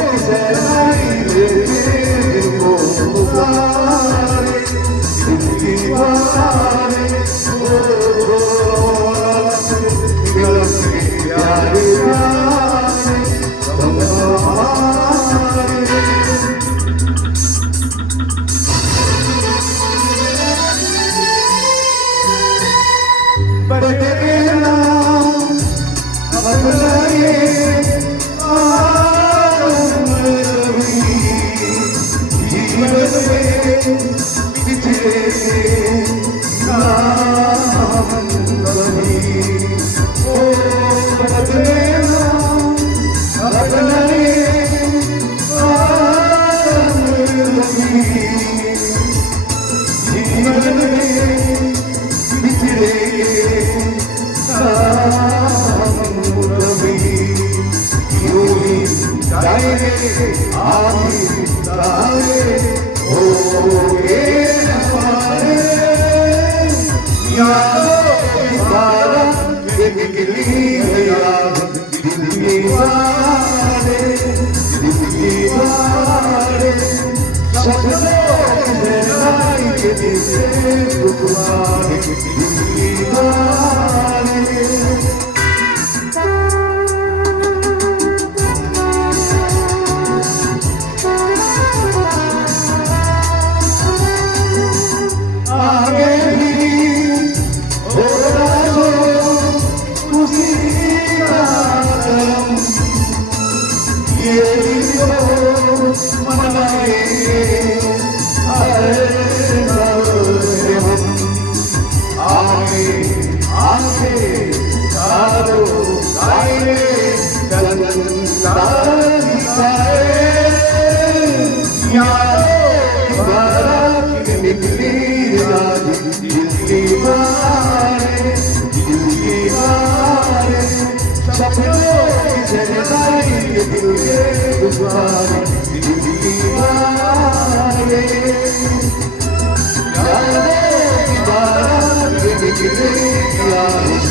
की सहनाई लेके वो पुकारे जिंदगी वाले मिलन के प्यारे प्यारे तुम हमारे बड़े नाम बदलाए जीवन में पिछले नाम कभी ओ बदले नाम बदलाए जीवन में पिछले आगे तारे होगे हमारे यादों की सारा निकली है याद जिंदगी वाले सपनों की सहनाई के दिल से तुम्हारे जिंदगी वाले Yeah.